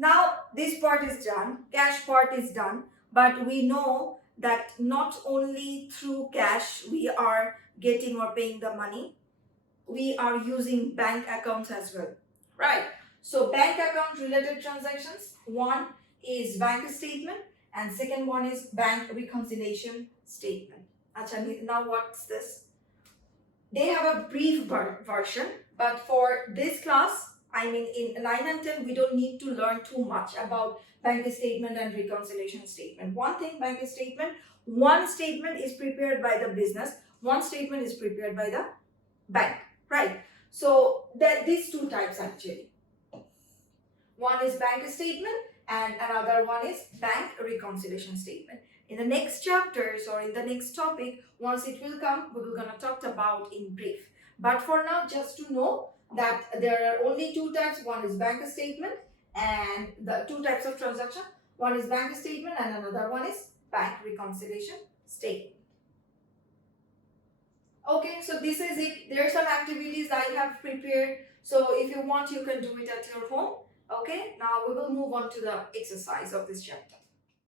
Now this part is done, cash part is done, but we know that not only through cash we are getting or paying the money, we are using bank accounts as well, right? So bank account related transactions, one is bank statement and second one is bank reconciliation statement. Acha, now what's this? They have a brief version, but for this class, I mean in 9 and 10 we don't need to learn too much about bank statement and reconciliation statement. One thing, bank statement, one statement is prepared by the business, one statement is prepared by the bank, right? So that these two types actually, one is bank statement and another one is bank reconciliation statement. In the next chapters or in the next topic, once it will come, we will gonna talk about in brief. But for now, just to know that there are only two types. One is bank statement and the two types of transaction. One is bank statement and another one is bank reconciliation statement. Okay, so this is it. There are some activities I have prepared. So if you want, you can do it at your home. Okay, now we will move on to the exercise of this chapter.